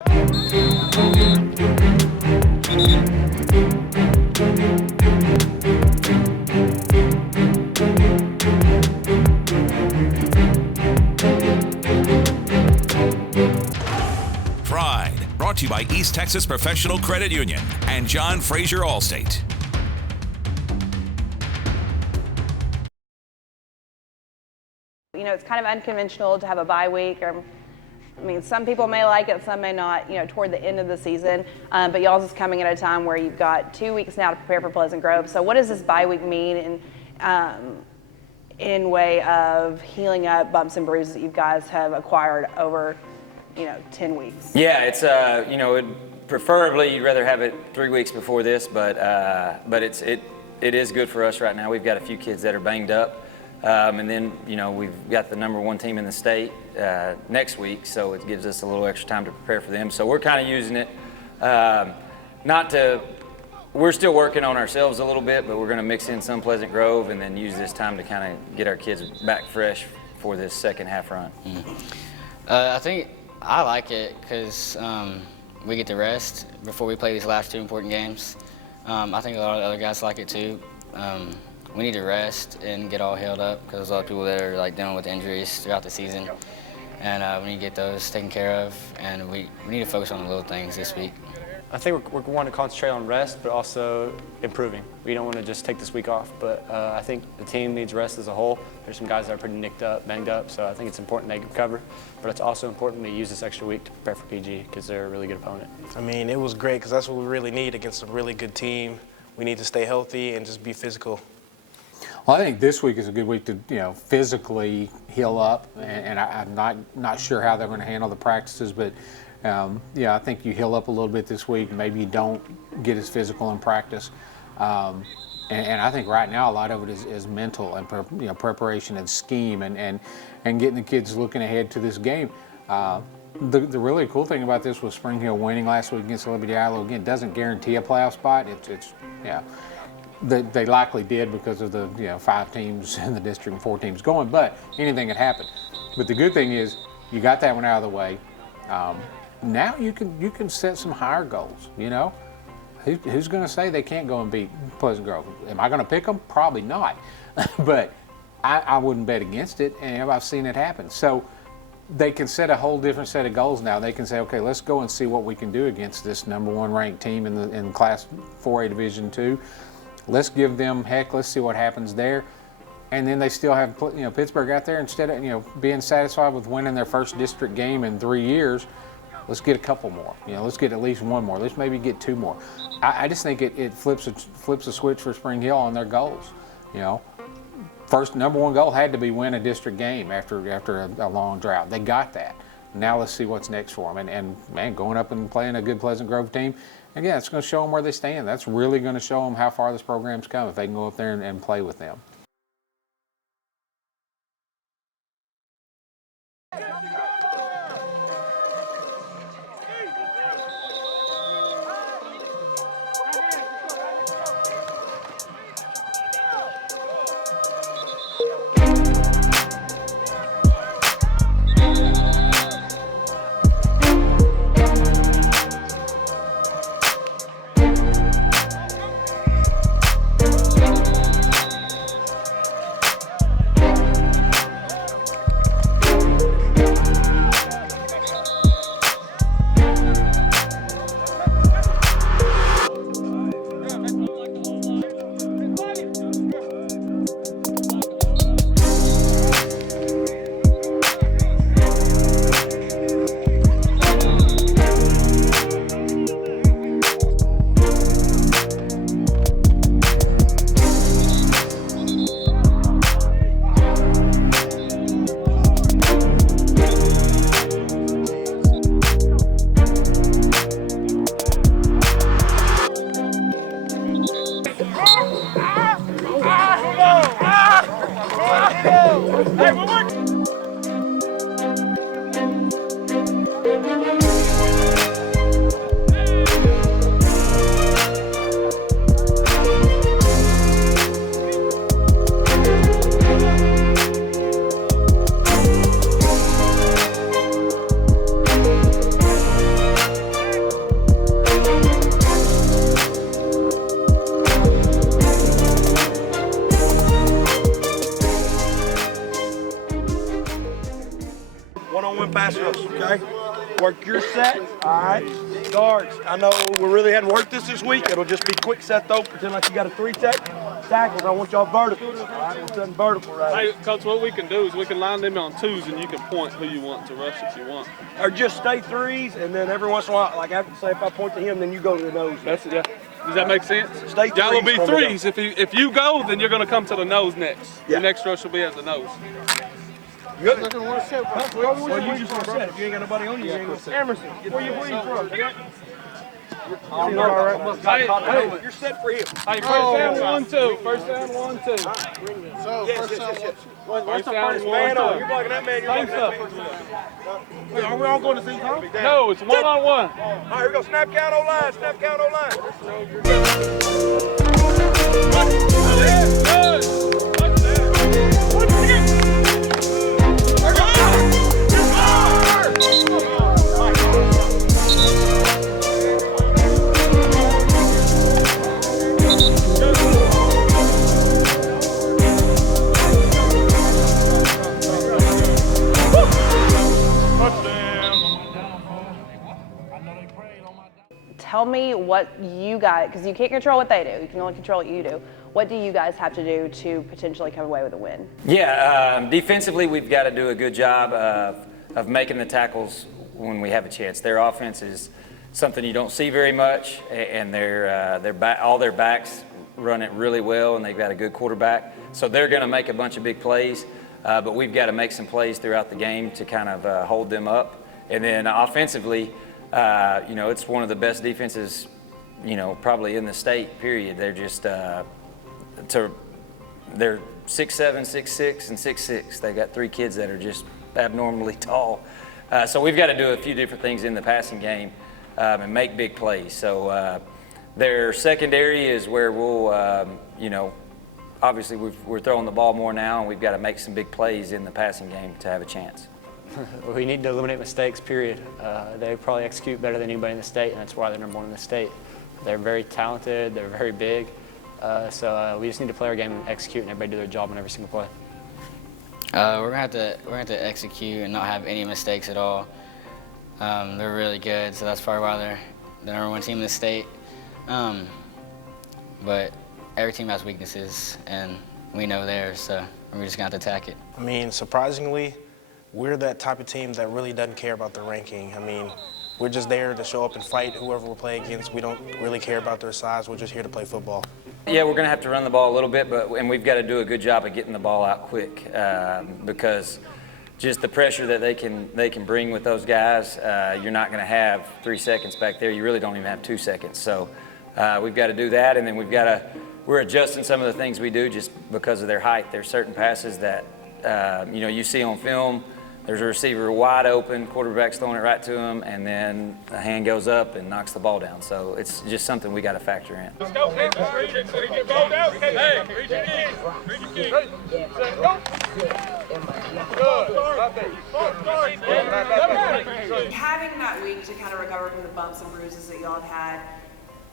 Pride, brought to you by East Texas Professional Credit Union and John Fraser Allstate. You know, it's kind of unconventional to have a bye week. Some people may like it, some may not, toward the end of the season. But y'all's is coming at a time where you've got 2 weeks now to prepare for Pleasant Grove. So what does this bye week mean in way of healing up bumps and bruises that you guys have acquired over, 10 weeks? Yeah, it's, preferably you'd rather have it 3 weeks before this, but it is good for us right now. We've got a few kids that are banged up. And then, we've got the #1 team in the state next week, so it gives us a little extra time to prepare for them. So we're kind of using it we're still working on ourselves a little bit, but we're going to mix in some Pleasant Grove and then use this time to kind of get our kids back fresh for this second half run. I think I like it because we get to rest before we play these last 2 important games. I think a lot of other guys like it too. We need to rest and get all healed up because there's a lot of people that are dealing with injuries throughout the season, and we need to get those taken care of, and we need to focus on the little things this week. I think we're wanting to concentrate on rest, but also improving. We don't want to just take this week off, but I think the team needs rest as a whole. There's some guys that are pretty nicked up, banged up, so I think it's important they recover, but it's also important to use this extra week to prepare for PG because they're a really good opponent. It was great because that's what we really need against a really good team. We need to stay healthy and just be physical. Well, I think this week is a good week to, physically heal up, and I'm not sure how they're going to handle the practices, but I think you heal up a little bit this week. Maybe you don't get as physical in practice, and I think right now a lot of it is mental and preparation and scheme and getting the kids looking ahead to this game. The really cool thing about this was Spring Hill winning last week against Liberty Iowa. Again, doesn't guarantee a playoff spot. They likely did because of the 5 teams in the district and 4 teams going, but anything can happen. But the good thing is you got that one out of the way. Now you can set some higher goals. Who's going to say they can't go and beat Pleasant Grove? Am I going to pick them? Probably not, but I wouldn't bet against it, and I've seen it happen. So they can set a whole different set of goals now. They can say, okay, let's go and see what we can do against this #1 ranked team in Class 4A Division II. Let's give them let's see what happens there. And then they still have, Pittsburgh out there. Instead of, being satisfied with winning their first district game in 3 years, let's get a couple more. Let's get at least 1 more. Let's maybe get 2 more. I just think it flips a switch for Spring Hill on their goals. First #1 goal had to be win a district game after a long drought. They got that. Now let's see what's next for them. And man, going up and playing a good Pleasant Grove team, again, it's going to show them where they stand. That's really going to show them how far this program's come if they can go up there and play with them. work your set. All right. Guards, I know we really hadn't worked this week. It'll just be quick set, though. Pretend like you got a 3 tech. Tackles, I want y'all vertical. All right, we're setting vertical right. Hey, Coach, what we can do is we can line them on 2s, and you can point who you want to rush if you want. Or just stay 3s, and then every once in a while, like I say, if I point to him, then you go to the nose. That's it, yeah. Does that make sense? Stay 3s. Y'all will be 3s. If you go, then you're going to come to the nose next. Yeah. Your next rush will be at the nose. Good. Well, you just said if you ain't got nobody on you, you ain't gonna set. Emerson, where you from? All right. Hey, you're set for him. Hey, first down, 1-2. First down, 1-2. So, yes. What's the first man 1-2? on? You're blocking that man. You're blocking that man. Wait, are we all going to the same time? No, it's 1-on-1. All right, here we go. Snap count O-line. Snap count O-line. Tell me what you guys, because you can't control what they do, you can only control what you do. What do you guys have to do to potentially come away with a win? Yeah, defensively, we've got to do a good job of making the tackles when we have a chance. Their offense is something you don't see very much, and all their backs run it really well, and they've got a good quarterback. So they're going to make a bunch of big plays, but we've got to make some plays throughout the game to kind of hold them up. And then offensively, it's one of the best defenses, probably in the state, period. They're just, they're 6'7", 6'6", and 6'6". They got 3 kids that are just abnormally tall. So we've got to do a few different things in the passing game and make big plays. So their secondary is where we'll, obviously we're throwing the ball more now, and we've got to make some big plays in the passing game to have a chance. We need to eliminate mistakes, period. They probably execute better than anybody in the state, and that's why they're /1 in the state. They're very talented, they're very big, so we just need to play our game and execute, and everybody do their job on every single play. We're gonna have to execute and not have any mistakes at all. They're really good, so that's probably why they're the #1 team in the state. But every team has weaknesses, and we know theirs, so we're just gonna have to attack it. I mean, surprisingly, we're that type of team that really doesn't care about the ranking. I mean, we're just there to show up and fight whoever we're playing against. We don't really care about their size. We're just here to play football. Yeah, we're going to have to run the ball a little bit, and we've got to do a good job of getting the ball out quick because just the pressure that they can bring with those guys, you're not going to have 3 seconds back there. You really don't even have 2 seconds. So we've got to do that, and then we're adjusting some of the things we do just because of their height. There's certain passes that you see on film. There's a receiver wide open, quarterback's throwing it right to him, and then a hand goes up and knocks the ball down. So it's just something we got to factor in. Let's go, get the ball down. Hey, reach your knees. Reach your knees. Go. Good. Having that week to kind of recover from the bumps and bruises that y'all have had,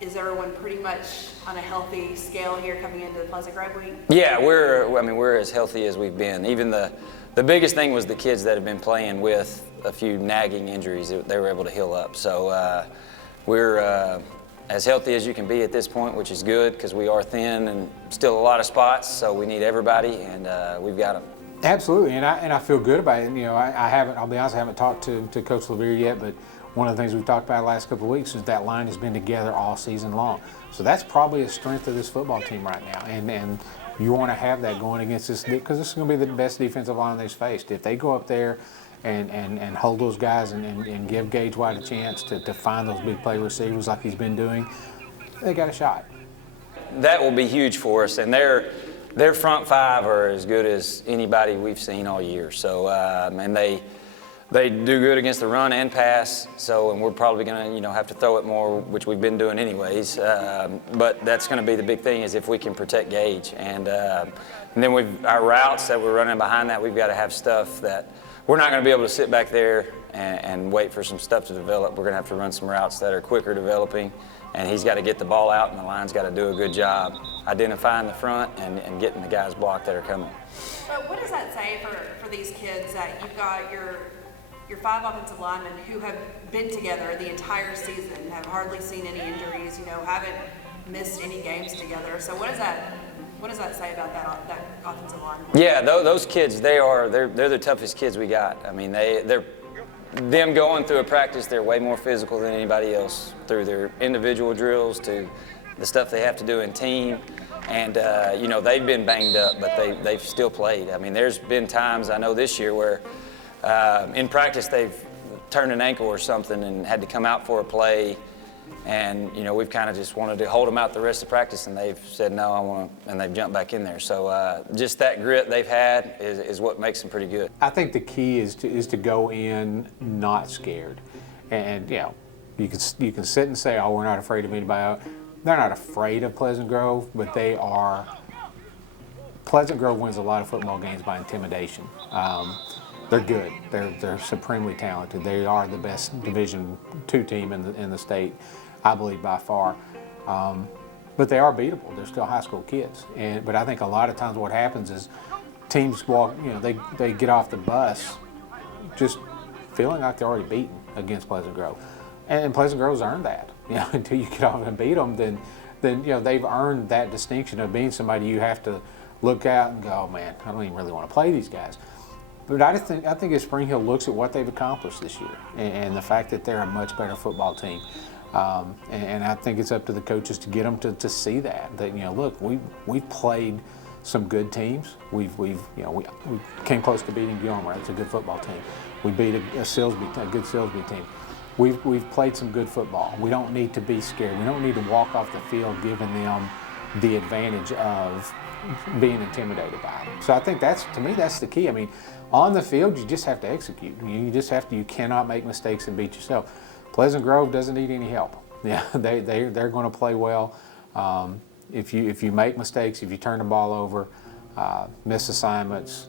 is everyone pretty much on a healthy scale here coming into the Pleasant Grove week? Yeah, we're as healthy as we've been. Even the biggest thing was the kids that have been playing with a few nagging injuries. They were able to heal up. So we're as healthy as you can be at this point, which is good because we are thin and still a lot of spots. So we need everybody, and we've got them. Absolutely, and I feel good about it. I'll be honest, I haven't talked to Coach Louvier yet, but one of the things we've talked about the last couple of weeks is that line has been together all season long. So that's probably a strength of this football team right now. And you want to have that going against this, because this is going to be the best defensive line they've faced. If they go up there and hold those guys and give Gage White a chance to find those big play receivers like he's been doing, they got a shot. That will be huge for us, and their front 5 are as good as anybody we've seen all year. So, and they do good against the run and pass, and we're probably going to have to throw it more, which we've been doing anyways. But that's going to be the big thing, is if we can protect Gage. And then our routes that we're running behind that, we've got to have stuff that we're not going to be able to sit back there and wait for some stuff to develop. We're going to have to run some routes that are quicker developing, and he's got to get the ball out, and the line's got to do a good job identifying the front and getting the guys blocked that are coming. But what does that say for these kids that you've got your your 5 offensive linemen who have been together the entire season, have hardly seen any injuries, haven't missed any games together. So what does that say about that offensive line? Yeah, those kids, they're the toughest kids we got. I mean, them going through a practice, they're way more physical than anybody else through their individual drills to the stuff they have to do in team. And, they've been banged up, but they've still played. I mean, there's been times, I know this year, where in practice they've turned an ankle or something and had to come out for a play. And, we've kind of just wanted to hold them out the rest of practice, and they've said, no, I want to, and they've jumped back in there. So just that grit they've had is what makes them pretty good. I think the key is to go in not scared. And, you can sit and say, oh, we're not afraid of anybody. They're not afraid of Pleasant Grove, but they are. Pleasant Grove wins a lot of football games by intimidation. They're good. They're supremely talented. They are the best Division II team in the state, I believe, by far. But they are beatable. They're still high school kids. But I think a lot of times what happens is teams walk. They get off the bus just feeling like they're already beaten against Pleasant Grove, and Pleasant Grove's earned that. Until you get off and beat them, then they've earned that distinction of being somebody you have to look out and go, oh man, I don't even really want to play these guys. But I think if Spring Hill looks at what they've accomplished this year and the fact that they're a much better football team, and I think it's up to the coaches to get them to see that look, we've played some good teams. We came close to beating Gilmer. It's a good football team. We beat a good Silsby team. We've played some good football. We don't need to be scared. We don't need to walk off the field giving them the advantage of being intimidated by them. So I think to me that's the key. I mean, on the field you just have to execute. You cannot make mistakes and beat yourself. Pleasant Grove doesn't need any help. Yeah, they're going to play well. If you make mistakes, if you turn the ball over, miss assignments,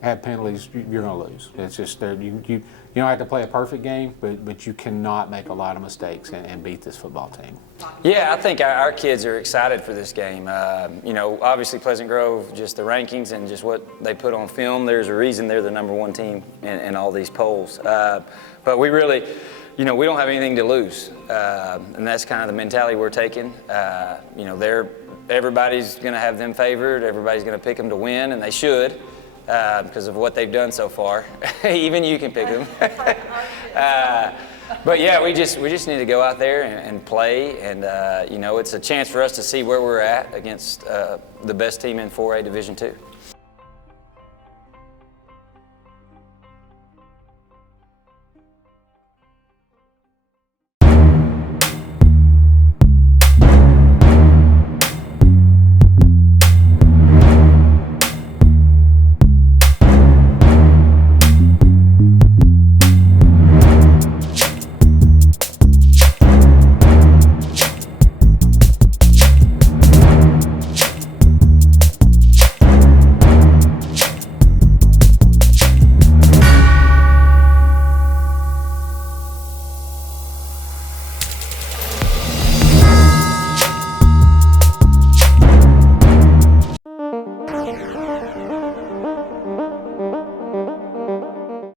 have penalties, you're going to lose. It's just you don't have to play a perfect game, but you cannot make a lot of mistakes and beat this football team. Yeah, I think our kids are excited for this game. Obviously Pleasant Grove, just the rankings and just what they put on film, there's a reason they're the -- 1 team in all these polls. But we really, we don't have anything to lose, and that's kind of the mentality we're taking. Everybody's going to have them favored. Everybody's going to pick them to win, and they should. Because of what they've done so far. Even you can pick them. But yeah, we just need to go out there and play, and it's a chance for us to see where we're at against the best team in 4A Division II.